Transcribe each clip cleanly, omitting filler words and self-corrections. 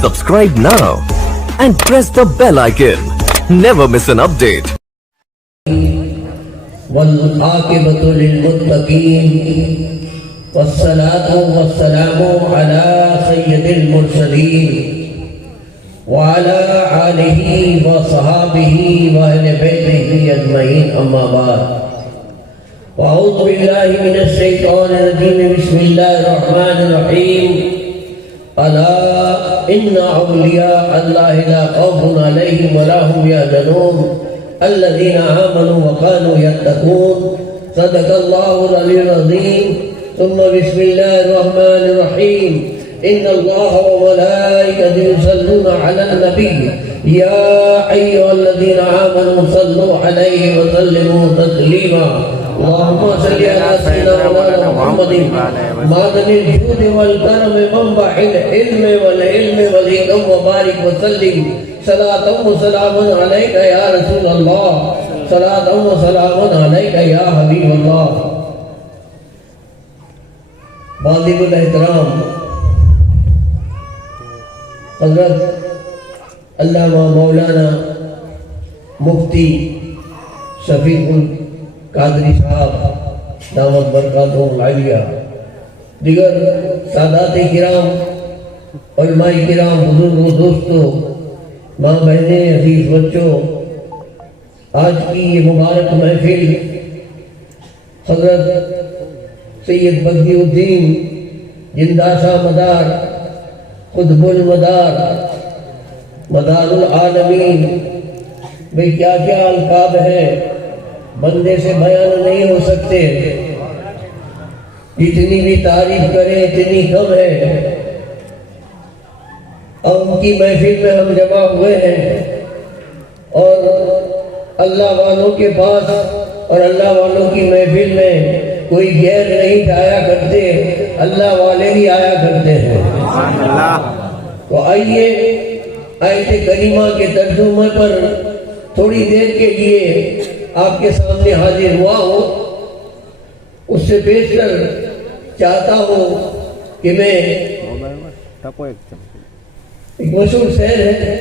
Subscribe now and press the bell icon. Never miss an update. والعاقبة للمتقين والصلاة والسلام على سيد المرسلين وعلى آله وصحابه وأهل بيته أجمعين أما بعد وأعوذ بالله من الشيطان الرجيم بسم الله الرحمن الرحيم ألا إن أولياء الله لا خوف عليهم ولا هم يحزنون الذين آمنوا وكانوا يتقون صدق الله العلي العظيم ثم بسم الله الرحمن الرحيم إن الله وملائكته يصلون على النبي يا أيها الذين آمنوا صلوا عليه وسلموا تسليما اللهم صل على سيدنا مولانا محمد معدن الجود والكرم منبع العلم والعلم والحكم وبارك وسلم صلاة وسلام عليك يا رسول الله صلاة وسلام عليك يا حبيب الله بالغ الاحترام حضرت علامہ مولانا مفتی شفیق القادری صاحب دعوت برکاتہم العالیہ دیگر سادات کرام علماء کرام بزرگوں دوستوں ماں بہنیں عزیز بچوں آج کی یہ مبارک محفل حضرت سید بدی الدین جنداسا مدار قطب المدار مدار العالمین بھئی کیا کیا القاب ہیں بندے سے بیان نہیں ہو سکتے جتنی بھی تعریف کریں اتنی کم ہے ان کی محفل میں ہم جمع ہوئے ہیں اور اللہ والوں کے پاس اور اللہ والوں کی محفل میں کوئی غیر نہیں جایا کرتے اللہ والے ہی آیا کرتے ہیں تو آئیے آیت کریمہ کے ترجمے پر تھوڑی دیر کے لیے آپ کے سامنے حاضر ہوا ہوں اس سے بیشتر چاہتا ہوں کہ میں ایک مشہور شعر ہے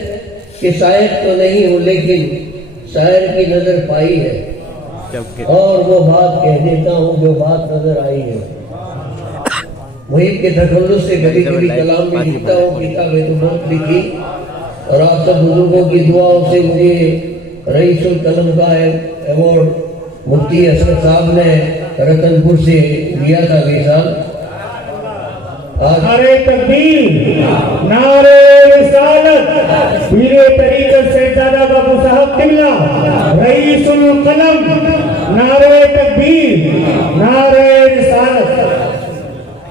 کہ شاعر تو نہیں ہوں لیکن شاعر کی نظر پائی ہے اور وہ بات کہہ دیتا ہوں جو بات نظر آئی ہے محیط کے تخلص سے کبھی کبھی کلام بھی لکھتا ہوں کتابیں تو بہت لکھی اور آپ سب بزرگوں کی دعاؤں سے مجھے رئیس القلم کا ایوارڈ مفتی حسن صاحب نے رتن پور سے لیا تھا اگلے سال نعرہ تکبیر نعرہ رسالت پیر طریقت سیدزادہ بابو صاحب قبلہ رئیس القلم نعرہ تکبیر نعرہ رسالت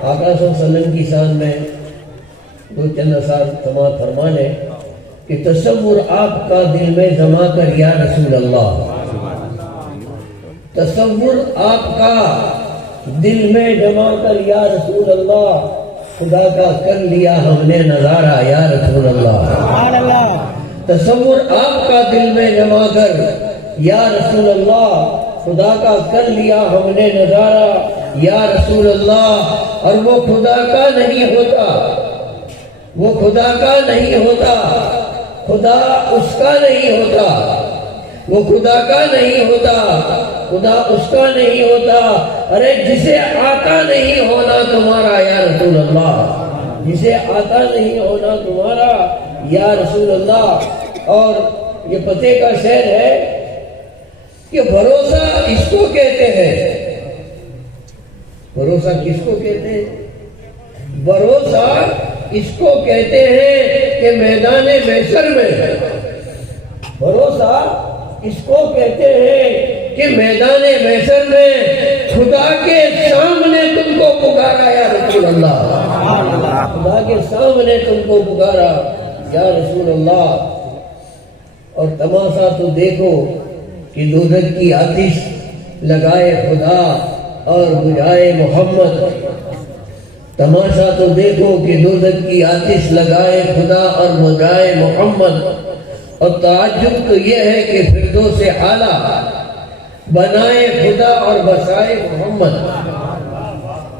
آقا صلی اللہ علیہ وسلم کی شان میں دو چند اثار سماعت فرمان ہے کہ تصور آپ کا دل میں جما کر یا رسول اللہ تصور آپ کا دل میں جما کر یا رسول اللہ خدا کا کر لیا ہم نے نظارہ یا رسول اللہ تصور آپ کا دل میں جما کر یا رسول اللہ خدا کا کر لیا ہم نے نظارہ یا رسول اللہ اور وہ خدا کا نہیں ہوتا وہ خدا کا نہیں ہوتا خدا اس کا نہیں ہوتا وہ خدا کا نہیں ہوتا خدا اس کا نہیں ہوتا ارے جسے آتا نہیں ہونا تمہارا یا رسول اللہ جسے آتا نہیں ہونا تمہارا یا رسول اللہ اور یہ پتے کا شعر ہے کہ بھروسہ اس کو کہتے ہیں بھروسہ کس کو کہتے ہیں بھروسہ اس کو کہتے ہیں کہ میدان محشر میں بھروسہ اس کو کہتے ہیں کہ میدان محشر میں خدا کے سامنے تم کو پکارا یا رسول اللہ خدا کے سامنے تم کو پکارا یا رسول اللہ اور تماشا تو دیکھو کہ دوزخ کی آتش لگائے خدا اور بجھائے محمد تماشا تو دیکھو کہ دوزخ کی آتش لگائے خدا اور بجھائے محمد اور تعجب تو یہ ہے کہ فردوس اعلیٰ بنائے خدا اور بسائے محمد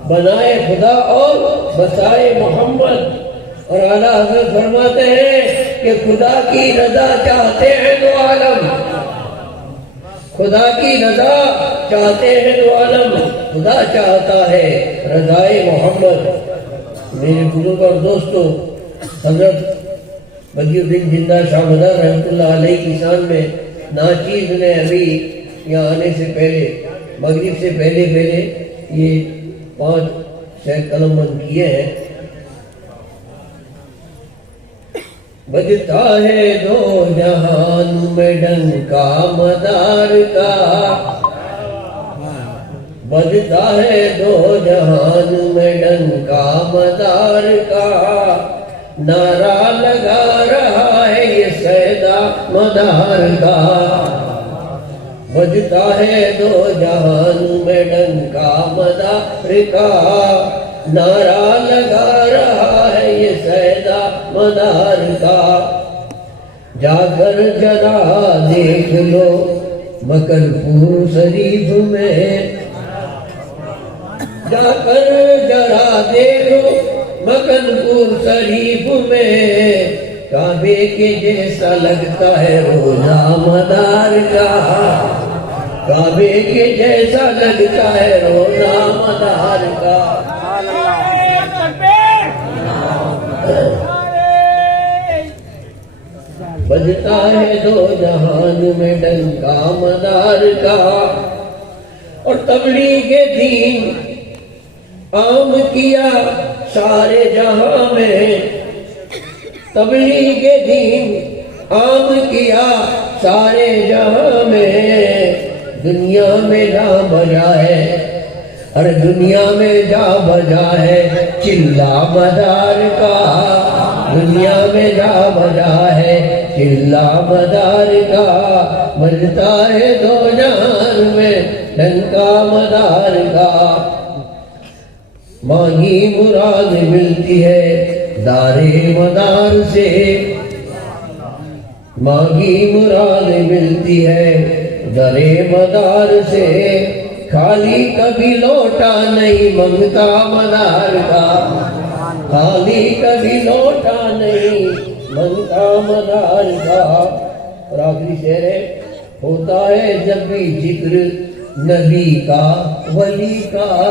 بنائے خدا اور بسائے محمد اور اعلیٰ حضرت فرماتے ہیں کہ خدا کی رضا چاہتے ہیں دو عالم، خدا کی رضا چاہتے ہیں دو عالم، خدا چاہتا ہے رضائے محمد۔ میرے بزرگ اور دوستو، حضرت بدی الدین زندہ شاہ مدار رحمۃ اللہ علیہ کی شان میں ناچیز نے ابھی یہاں آنے سے پہلے، مغرب سے پہلے یہ 5 شعر قلم بند کیے ہیں۔ بجتا ہے دو جہان میں ڈنکا مدار کا، بجتا ہے دو جہان میں ڈنکا مدار کا، نعرہ لگا رہا ہے یہ سیدا مدار کا، بجتا ہے دو جہان میں ڈنکا مدار کا، نعرہ لگا رہا ہے یہ سیدا مدار کا، جا کر ذرا دیکھ لو مکر پور شریف میں، جا کر ذرا دیکھو مکن پور شریف میں، کعبے کے جیسا لگتا ہے روزہ مدار کا، کعبے کے جیسا لگتا ہے روزہ مدار کا۔ بجتا ہے دو جہان میں ڈنکا مدار کا، اور تبلیغ دین عام کیا سارے جہاں میں، تبلیغ دین عام کیا سارے جہاں میں، دنیا میں جا بجا ہے، ہر دنیا میں جا بجا ہے چلا مدار کا، دنیا میں جا بجا ہے چلا مدار کا، بجتا ہے دو جہان میں ڈنکا مدار کا، مانگی مراد ملتی ہے دارے مدار سے، مانگی مراد ملتی ہے درے مدار سے، خالی کبھی لوٹا نہیں منگتا مدار کا، خالی کبھی لوٹا نہیں منگتا مدار کا۔ اور آخری شعر ہے، ہوتا ہے جب بھی ذکر نبی کا ولی کا،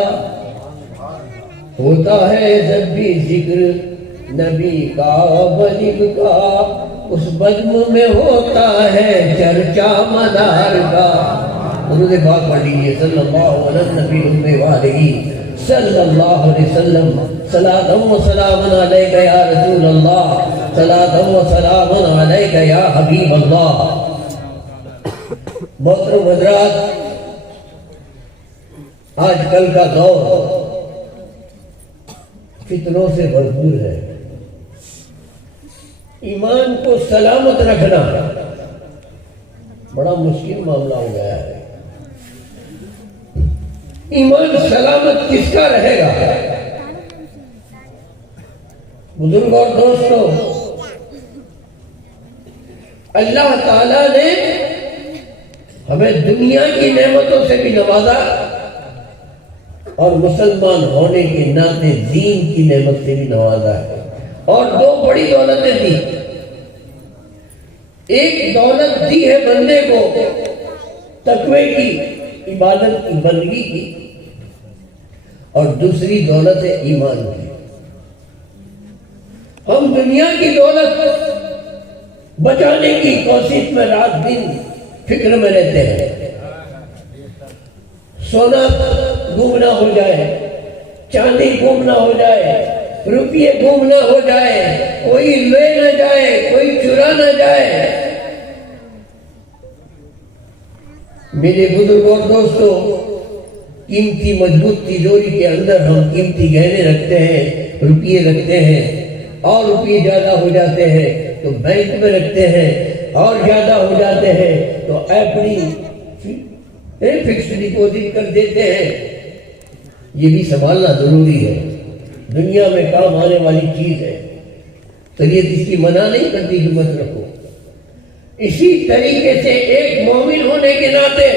ہوتا ہے جب بھی ذکر نبی کا ولی کا، اس بزم میں ہوتا ہے چرچا مدار کا۔ درود پاک پڑھ لیجیے، صلی اللہ علیہ نبی وآلہ صلی اللہ علیہ وسلم، صلاۃ و سلام علیک یا رسول اللہ، صلاۃ و سلام علیک یا حبیب اللہ۔ محترم حضرات، آج کل کا دور فتنوں سے بھرپور ہے، ایمان کو سلامت رکھنا بڑا مشکل معاملہ ہو گیا ہے۔ ایمان سلامت کس کا رہے گا؟ بزرگ اور دوستو، اللہ تعالی نے ہمیں دنیا کی نعمتوں سے بھی نوازا اور مسلمان ہونے کے ناطے دین کی نعمت سے بھی نوازا ہے، اور 2 بڑی دولتیں دی۔ ایک دولت دی ہے بندے کو تقوی کی، عبادت کی، بندگی کی، اور دوسری دولت ہے ایمان کی۔ ہم دنیا کی دولت بچانے کی کوشش میں رات دن فکر میں رہتے ہیں، سونا گم نہ ہو جائے، چاندی گم نہ ہو جائے، روپیے گم نہ ہو جائے، کوئی لے نہ جائے، کوئی چرا نہ جائے۔ میرے بزرگ اور دوستو، قیمتی مضبوط تجوری کے اندر ہم قیمتی گہنے رکھتے ہیں، روپیے رکھتے ہیں، اور روپیے زیادہ ہو جاتے ہیں تو بینک میں رکھتے ہیں، اور زیادہ ہو جاتے ہیں تو ایفڈی فکسڈ ڈپوزٹ کر دیتے ہیں۔ یہ بھی سنبھالنا ضروری ہے، دنیا میں کام آنے والی چیز ہے، شریعت اس کی منع نہیں کرتی کہ مت رکھو۔ اسی طریقے سے ایک مومن ہونے کے ناطے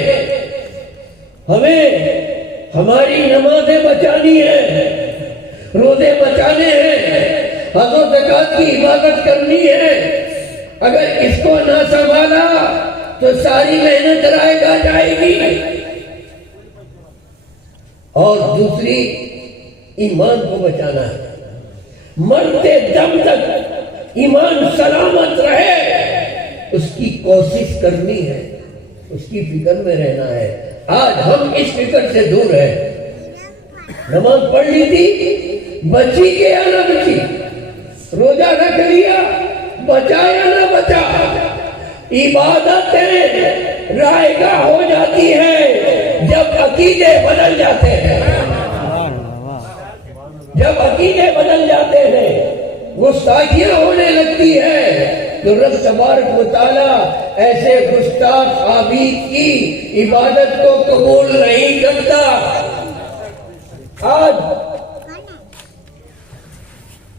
ہمیں ہماری نمازیں بچانی ہیں، روزے بچانے ہیں، حج و زکات کی عبادت کرنی ہے، اگر اس کو نہ سنبھالا تو ساری محنت رائے گا جائے گی۔ اور دوسری، ایمان کو بچانا ہے، مرتے دم تک ایمان سلامت رہے اس کی کوشش کرنی ہے، اس کی فکر میں رہنا ہے۔ آج ہم اس فکر سے دور ہیں۔ نماز پڑھ لی تھی، بچی کہ یا نہ بچی، روزہ رکھ لیا، بچا یا نہ بچا، عبادتیں رائے گاہ ہو جاتی ہے جب عقیدے بدل جاتے ہیں، جب عقیدے بدل جاتے ہیں، گستاخیاں ہونے لگتی ہے تو رب تبارک و تعالیٰ ایسے گستاخ عابد کی عبادت کو قبول نہیں کرتا۔ آج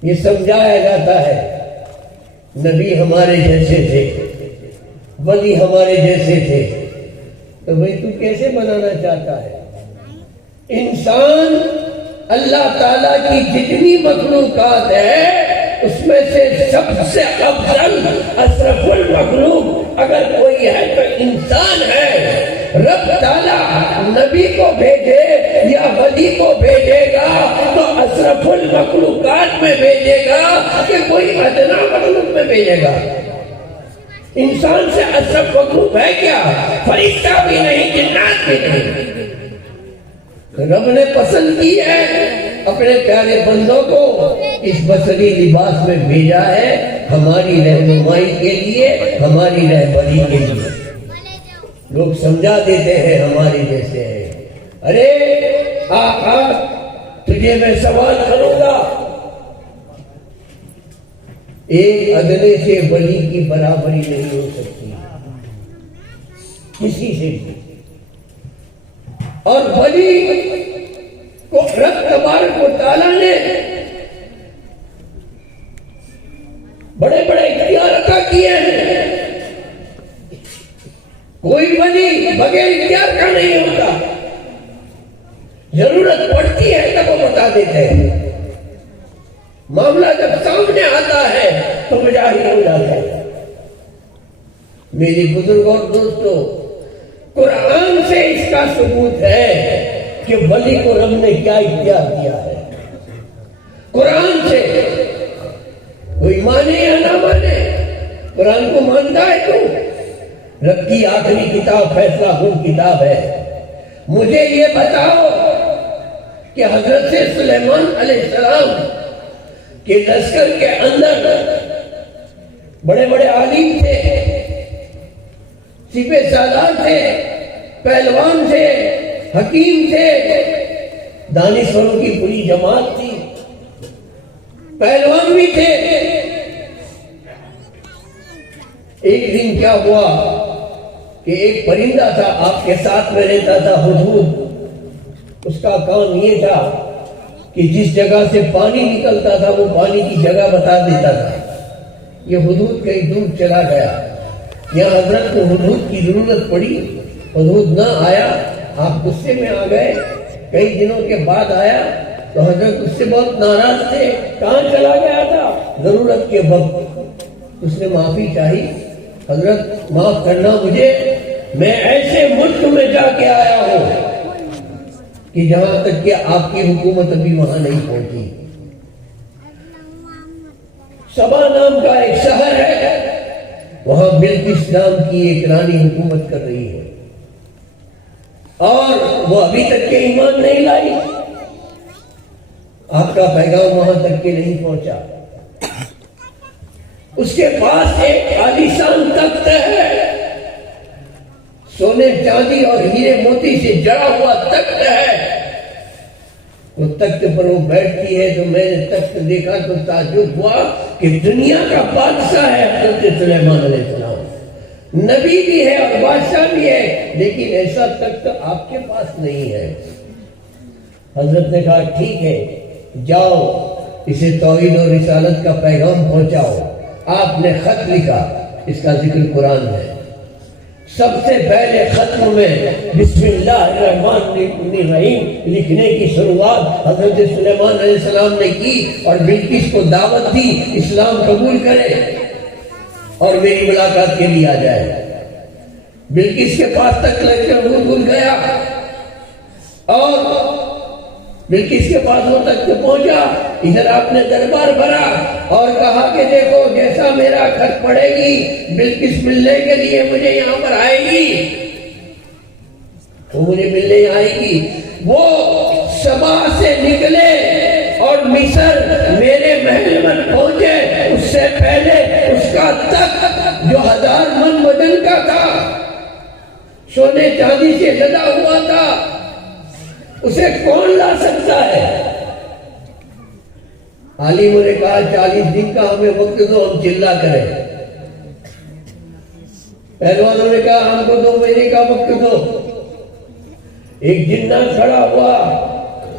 یہ سمجھایا جاتا ہے نبی ہمارے جیسے تھے، ولی ہمارے جیسے تھے، تو بھئی تو کیسے بنانا چاہتا ہے؟ انسان اللہ تعالیٰ کی جتنی مخلوقات ہے اس میں سے سب سے افضل اشرف المخلوق اگر کوئی ہے تو انسان ہے۔ رب تعالیٰ نبی کو بھیجے یا ولی کو بھیجے گا تو اشرف المخلوقات میں بھیجے گا کہ کوئی ادنا مخلوق میں بھیجے گا؟ انسان سے اشرف مخلوق ہے کیا؟ فرشتہ بھی نہیں، جنات بھی نہیں۔ رب نے پسند کی ہے، اپنے پیارے بندوں کو اس بصری لباس میں بھیجا ہے ہماری رہنمائی کے لیے، ہماری رہبری کے لیے۔ لوگ سمجھا دیتے ہیں ہمارے جیسے ہیں، ارے تجھے میں سوال کروں گا، ایک ادنے سے ولی کی برابری نہیں ہو سکتی کسی سے بھی، اور ولی کو رب تبارک و تعالیٰ نے بڑے بڑے اختیار عطا کیے ہیں۔ کوئی ولی بغیر اختیار کا نہیں ہوتا، ضرورت پڑتی ہے تب وہ بتا دیتے ہیں، معاملہ جب سامنے آتا ہے تو مجاہد ہو جاتا ہے۔ میری بزرگوں اور دوستوں، قرآن سے اس کا ثبوت ہے کہ ولی کو رب نے کیا اختیار دیا ہے۔ قرآن سے کوئی مانے یا نہ مانے، قرآن کو مانتا ہے تو رب کی آخری کتاب فیصلہ کن کتاب ہے۔ مجھے یہ بتاؤ کہ حضرت سلیمان علیہ السلام کے لشکر کے اندر بڑے بڑے عالم تھے، سپہ سالار تھے، پہلوان تھے، حکیم تھے، دانشوروں کی پوری جماعت تھی، پہلوان بھی تھے۔ ایک دن کیا ہوا کہ ایک پرندہ تھا آپ کے ساتھ میں رہتا تھا، ہدہد۔ اس کا کام یہ تھا کہ جس جگہ سے پانی نکلتا تھا وہ پانی کی جگہ بتا دیتا تھا۔ یہ ہدہد کہیں دور چلا گیا، یہاں حضرت کو ہدہد کی ضرورت پڑی، ہدہد نہ آیا، آپ غصے میں آ گئے۔ کئی دنوں کے بعد آیا تو حضرت اس سے بہت ناراض تھے، کہاں چلا گیا تھا؟ ضرورت کے وقت اس نے معافی چاہی، حضرت معاف کرنا مجھے، میں ایسے ملک میں جا کے آیا ہوں کہ جہاں تک کہ آپ کی حکومت ابھی وہاں نہیں پہنچی۔ سبا نام کا ایک شہر ہے، وہاں بلقیس نام کی ایک رانی حکومت کر رہی ہے، اور وہ ابھی تک کے ایمان نہیں لائی، آپ کا پیغام وہاں تک کے نہیں پہنچا۔ اس کے پاس ایک عالیشان تخت ہے، سونے چاندی اور ہیرے موتی سے جڑا ہوا تخت ہے۔ وہ تخت پر وہ بیٹھتی ہے تو میں نے تخت دیکھا تو تعجب ہوا کہ دنیا کا بادشاہ ہے حضرت سلیمان علیہ السلام، نبی بھی ہے اور بادشاہ بھی ہے، لیکن ایسا تخت آپ کے پاس نہیں ہے۔ حضرت نے کہا ٹھیک ہے، جاؤ اسے توحید اور رسالت کا پیغام پہنچاؤ۔ آپ نے خط لکھا، اس کا ذکر قرآن ہے، سب سے پہلے ختم میں بسم اللہ الرحمن الرحیم لکھنے کی شروعات حضرت سلیمان علیہ السلام نے کی اور بلقیس کو دعوت دی اسلام قبول کرے اور میری ملاقات کے لیے آ جائے۔ بلقیس کے پاس تک لشکر بھول گیا اور بلقیس کے پاس وہ تک پہنچا، ادھر آپ نے دربار بھرا اور کہا کہ دیکھو جیسا میرا خط پڑے گی بلقیس ملنے کے لیے مجھے یہاں پر آئے گی، وہ مجھے ملنے آئے گی۔ وہ سبا سے نکلے اور مصر میرے محل میں پہنچے، اس سے پہلے اس کا تخت جو 1000 من وزن کا تھا، سونے چاندی سے لدا ہوا تھا، اسے کون لا سکتا ہے؟ عالموں نے کہا 40 دن کا ہمیں وقت دو، ہم چلا کریں۔ پہلوانوں نے کہا ہم کو 2 مہینے کا وقت دو۔ ایک جنہ کھڑا ہوا،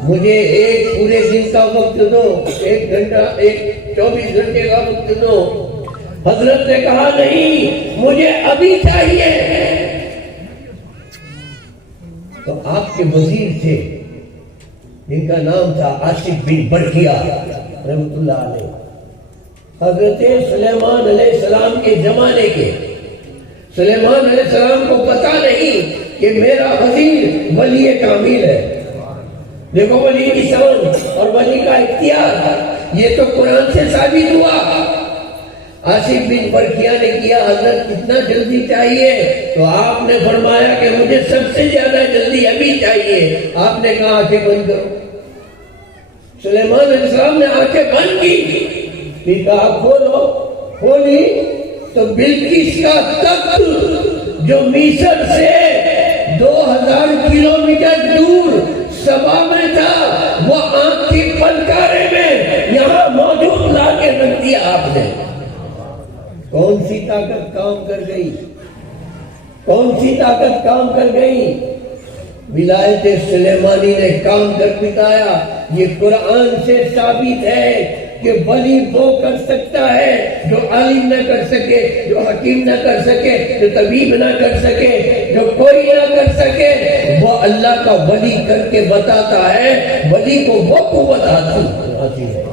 مجھے 1 پورے دن کا وقت دو، 1 گھنٹہ 24 گھنٹے کا وقت دو۔ حضرت نے کہا نہیں، مجھے ابھی چاہیے۔ تو آپ کے وزیر تھے جن کا نام تھا عاصف بن برقیہ رحمۃ اللہ علیہ، حضرت سلیمان علیہ السلام کے زمانے کے۔ سلیمان علیہ السلام کو پتا نہیں کہ میرا وزیر ولی کامل ہے۔ دیکھو ولی کی شان اور ولی کا اختیار، یہ تو قرآن سے ثابت ہوا۔ عاصف بن برقیہ نے کیا حضرت کتنا جلدی چاہیے؟ تو آپ نے فرمایا کہ مجھے سب سے زیادہ جلدی ابھی چاہیے۔ آپ نے کہا آنکھیں بند کرو۔ سلیمان علیہ السلام نے آنکھیں بند کی، پھر کہا کھولو، کھولی تو بلقیس کا تخت جو مصر سے 2000 کلومیٹر دور سبا میں تھا، وہ آنکھ کی پلکارے میں یہاں موجود لا کے رکھ دیا آپ نے۔ کون سی طاقت کام کر گئی؟ کون سی طاقت کام کر گئی؟ ولایت سلیمانی نے کام کر بتایا۔ یہ قرآن سے ثابت ہے کہ ولی وہ کر سکتا ہے جو عالم نہ کر سکے، جو حکیم نہ کر سکے، جو طبیب نہ کر سکے، جو کوئی نہ کر سکے، وہ اللہ کا ولی کر کے بتاتا ہے۔ ولی کو وہ قوت حاصل ہے۔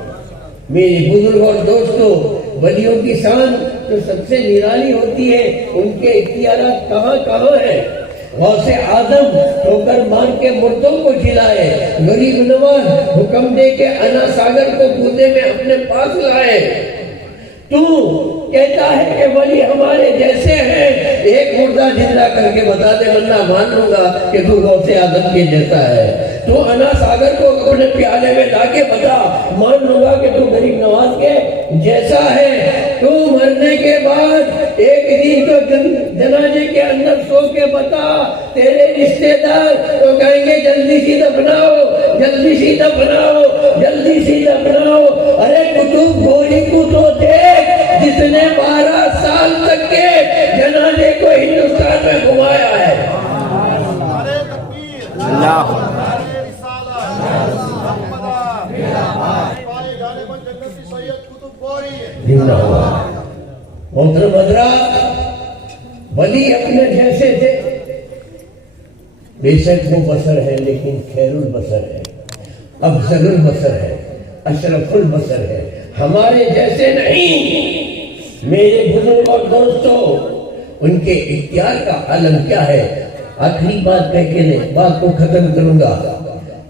میرے بزرگ اور دوستوں، ولیوں کی شان تو سب سے نرالی ہوتی ہے، ان کے اختیارات کہاں کہاں ہیں۔ غوث اعظم ٹھوکر مار کے مردوں کو جلائے، غریب نواز حکم دے کے انا ساگر کو کودے میں اپنے پاس لائے۔ تو کہتا ہے کہ ولی ہمارے جیسے ہیں، ایک مردہ زندہ کر کے بتا دے ورنہ مان لوں گا کہ تو غوث اعظم کے جیسا ہے۔ تو انا ساگر کو اپنے پیالے میں لا کے بتا، مان لوں گا کہ تو غریب نواز کے جیسا ہے۔ تو مرنے کے بعد ایک دن تو جنازے کے اندر سو کے بتا، تیرے رشتے دار تو کہیں گے جلدی سی دفناؤ، جلدی سی دفناؤ، جلدی سی دفناؤ۔ ارے کتب گولی کو تو دیکھ، جس نے 12 سال تک کے جنازے کو ہندوستان میں گھمایا ہے۔ محترم حضرات، ولی اپنے جیسے تھے، بے شک وہ بشر ہے لیکن خیر البشر ہے، افضل البشر ہے، اشرف البشر ہے، ہمارے جیسے نہیں۔ میرے بزرگ اور دوستوں، ان کے اختیار کا عالم کیا ہے؟ آخری بات کہہ کے بات کو ختم کروں گا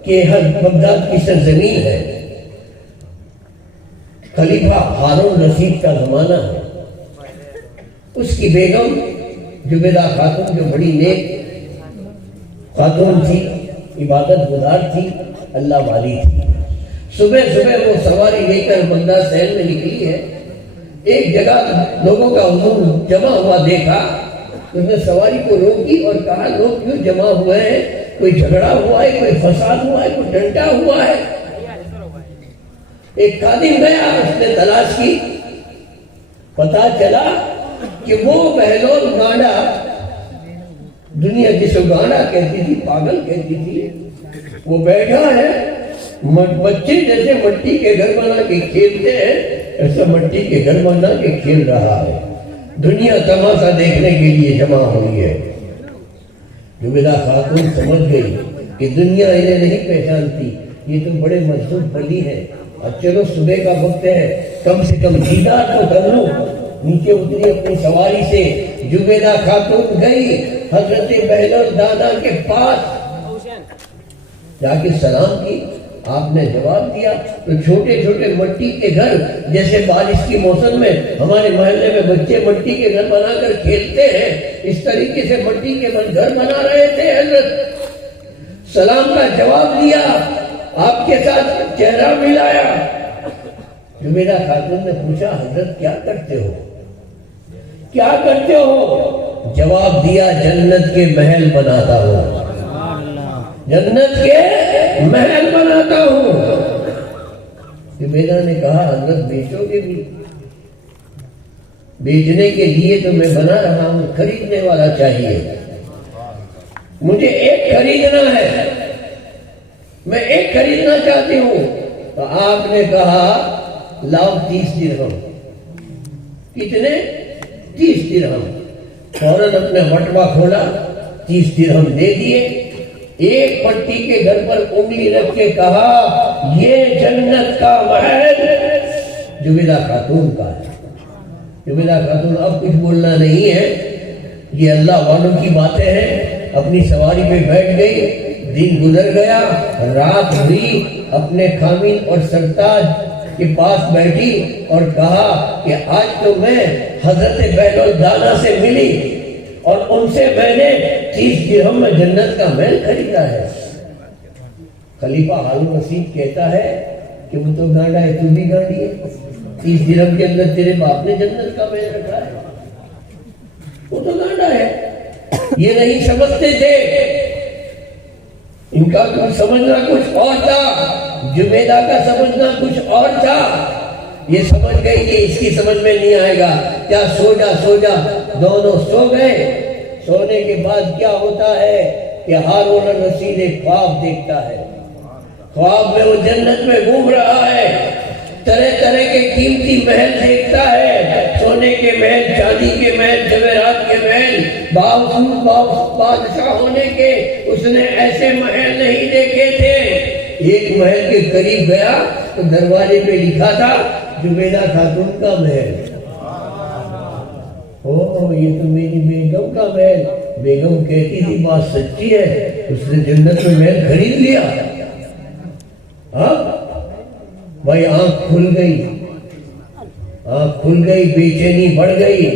کہ بغداد کی سرزمین ہے، خلیفہ ہارون رشید کا زمانہ ہے۔ اس کی بیگم زبیدہ خاتون جو بڑی نیک خاتون تھی، عبادت گزار تھی، اللہ والی تھی۔ صبح صبح وہ سواری لے کر بغداد شہر میں نکلی ہے۔ ایک جگہ لوگوں کا ہجوم جمع ہوا دیکھا، اس نے سواری کو روکی اور کہا لوگ کیوں جمع ہوئے ہیں؟ کوئی جھگڑا ہوا ہے، کوئی فساد ہوا ہے، کوئی ڈنڈا ہوا ہے؟ ایک خادم گیا، اس نے تلاش کی، پتا چلا کہ وہ بہلول گانڈا، دنیا جس کو گانڈا کہتی تھی، پاگل کہتی تھی، وہ بیٹھا ہے، بچے جیسے مٹی کے گھر بنا کے کھیلتے ہیں ایسا مٹی کے گھر بنا کے کھیل رہا ہے۔ دنیا تماشا دیکھنے کے لیے جمع ہوئی ہے۔ زبیدہ خاتون سمجھ گئی کہ دنیا انہیں نہیں پہچانتی، یہ تو بڑے مضبوط ولی ہیں، اب چلو صبح کا وقت ہے، کم سے کم دیدار تو کر لوں۔ نیچے اتری اپنی سواری سے، زبیدہ خاتون گئی حضرت بہلول دانا کے پاس، جا کے سلام کی۔ آپ نے جواب دیا تو چھوٹے چھوٹے مٹی کے گھر، جیسے بارش کی موسم میں ہمارے محلے میں بچے مٹی کے گھر بنا کر کھیلتے ہیں، اس طریقے سے مٹی کے گھر بنا رہے تھے۔ حضرت سلام کا جواب دیا، آپ کے ساتھ چہرہ ملایا۔ زبیدہ خاتون نے پوچھا حضرت کیا کرتے ہو، کیا کرتے ہو؟ جواب دیا جنت کے محل بناتا ہوں، جنت کے محل بناتا ہوں۔ زبیدہ نے کہا حضرت بیچو گے بھی؟ بیچنے کے لیے تو میں بنا رہا ہوں، خریدنے والا چاہیے، مجھے ایک خریدنا ہے، میں ایک خریدنا چاہتی ہوں۔ تو آپ نے کہا لاؤ 30 درہم۔ کتنے؟ 30 درہم۔ فوراً اپنے بٹوا کھولا، 30 درہم دے دیے۔ ایک پٹی کے گھر پر انگلی رکھ کے کہا یہ جنت کا محل زبیدہ خاتون کا ہے۔ زبیدہ خاتون اب کچھ بولنا نہیں ہے، یہ اللہ والوں کی باتیں ہیں۔ اپنی سواری پہ بیٹھ گئی، دن گزر گیا، رات ہوئی، اپنے خامن اور سرتاج کے پاس بیٹھی اور کہا کہ آج تو میں حضرت بہلول دانا سے ملی اور ان سے میں نے 30 درہم میں جنت کا محل خریدا ہے۔ خلیفہ ہارون رشید کہتا ہے کہ وہ تو گانڈا ہے، تو بھی گانڈی ہے، 30 درہم کے اندر تیرے باپ نے جنت کا محل رکھا ہے، وہ تو گانڈا ہے۔ یہ نہیں سمجھتے تھے، ان کا سمجھنا کچھ اور تھا، زبیدہ کا سمجھنا کچھ اور تھا۔ یہ سمجھ گئی کہ اس کی سمجھ میں نہیں آئے گا، کیا سو جا سو جا، دونوں سو گئے۔ سونے کے بعد کیا ہوتا ہے کہ ہارون الرشید ایک خواب دیکھتا ہے، خواب میں وہ جنت میں گھوم رہا ہے، طرح طرح کے قیمتی محل دیکھتا ہے، سونے کے محل، چاندی کے محل، جواہرات کے محل، بادشاہ ہونے کے اس نے ایسے محل نہیں دیکھے تھے۔ ایک محل کے قریب گیا تو دروازے پہ لکھا تھا زبیدہ خاتون کا محل۔ اوہ یہ تو میری بیگم کا محل۔ بیگم کہتی تھی بات سچی ہے، اس نے جنت میں محل خرید لیا۔ اب بھائی آنکھ کھل گئی، آنکھ کھل گئی، بے چینی بڑھ گئی۔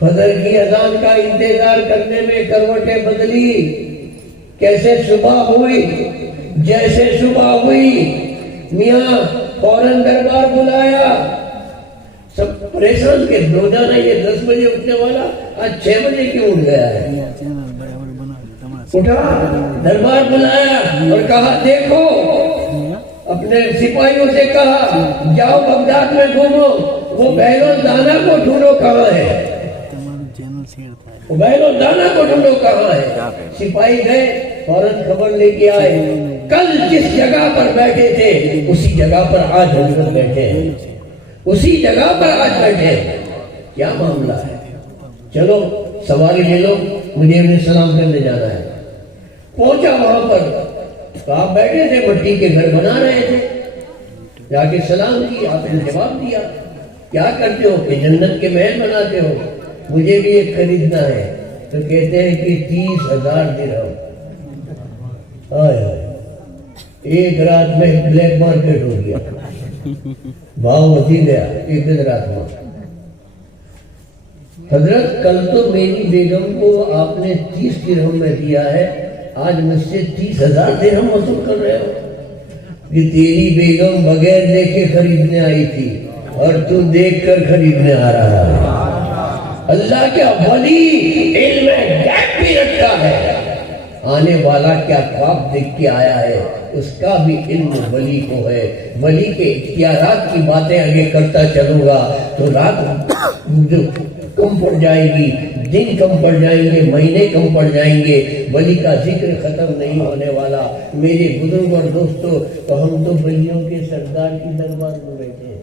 فجر کی اذان کا انتظار کرنے میں کروٹیں بدلی، کیسے صبح ہوئی، جیسے صبح ہوئی میاں فوراً دربار بلایا۔ سب پریشان کے روزانہ یہ 10 بجے اٹھنے والا آج 6 بجے کیوں اٹھ گیا ہے؟ اٹھا، دربار بلایا اور کہا دیکھو، اپنے سپاہیوں سے کہا جاؤ بغداد میں گھومو، وہ بہلول دانا کو ڈھونڈو کہاں ہے، بہلول دانا کو ڈھونڈو کہاں ہے۔ سپاہی گئے، فوراً خبر لے کے آئے، کل جس جگہ پر بیٹھے تھے اسی جگہ پر آج حضرت بیٹھے ہیں، اسی جگہ پر آج بیٹھے ہیں۔ کیا معاملہ ہے؟ چلو سواری لے لو، مجھے انہیں سلام کرنے جانا ہے۔ پہنچا وہاں پر، آپ بیٹھے تھے، مٹی کے گھر بنا رہے تھے، جا کے سلام کی، آپ نے جواب دیا کیا کرتے ہو کہ جنت کے محل بناتے ہو، مجھے بھی ایک خریدنا ہے۔ تو کہتے ہیں کہ 30,000 درہم۔ ایک رات میں بلیک مارکیٹ ہو گیا، بھاؤ وسیع گیا ایک دن رات میں۔ حضرت کل تو میری بیگم کو آپ نے 30 درہم میں دیا ہے، آج مجھ سے 30,000 درہم وصول کر رہے ہو کہ تیری بیگم بغیر دیکھے خریدنے آئی تھی اور تو دیکھ کر خریدنے آ رہا ہے۔ اللہ کا ولی علم غیب بھی رکھتا ہے، آنے والا کیا خواب دیکھ کے آیا ہے اس کا بھی علم ولی کو ہے۔ ولی کے اختیارات کی باتیں آگے کرتا چلوں گا تو رات جو کم پڑ جائے گی، دن کم پڑ جائیں گے، مہینے کم پڑ جائیں گے، ولی کا ذکر ختم نہیں ہونے والا۔ میرے بزرگ اور دوستو، تو ہم تو ولیوں کے سردار کی دربار میں بیٹھے ہیں۔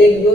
1 2